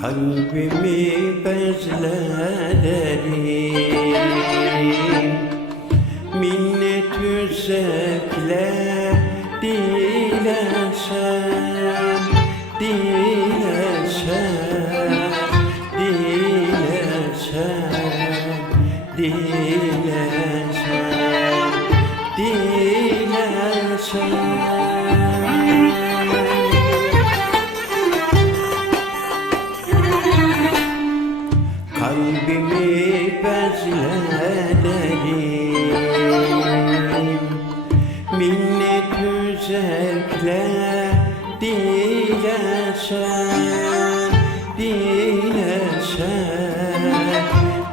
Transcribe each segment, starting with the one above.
Kalbimi bezlerim Minnet üzekle dilesem Dilesem, dilesem, dilesem, dilesem. Dileşen Dileşen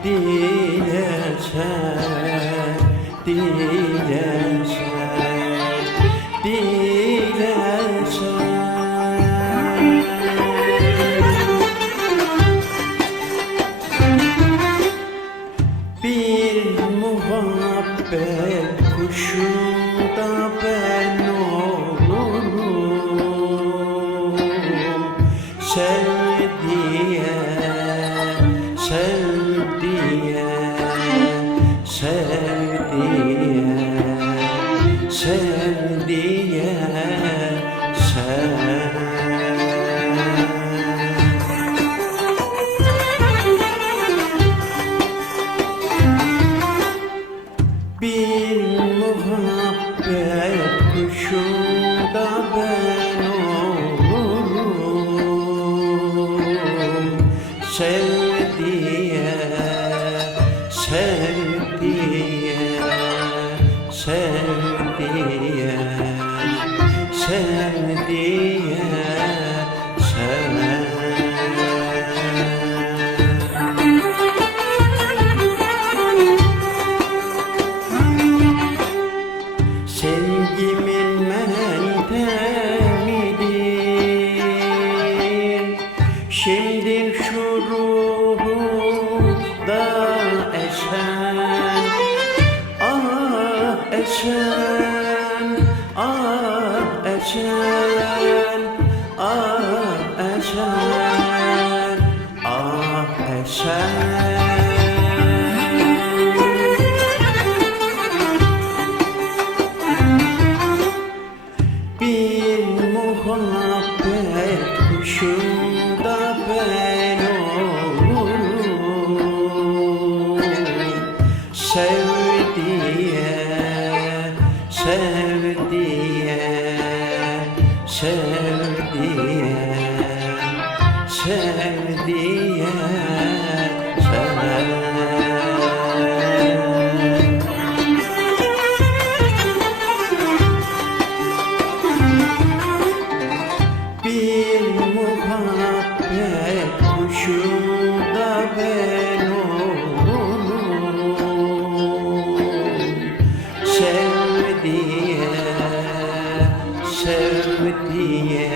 Dileşen Dileşen Dileşen Bir muhabbet kuşu da ben sev diye, sev diye, sev. Bir muhabbet kuşu da ben olurum. Sev sev diye, sev. Diye, sev Sevgimin mentemidir esen, ah esen, ah esen Bir muhabbet kuşu da ben olurum. Sev diye, sev diye, sev diye, sev diye, sev Bir muhabbet kuşu da ben sev diye,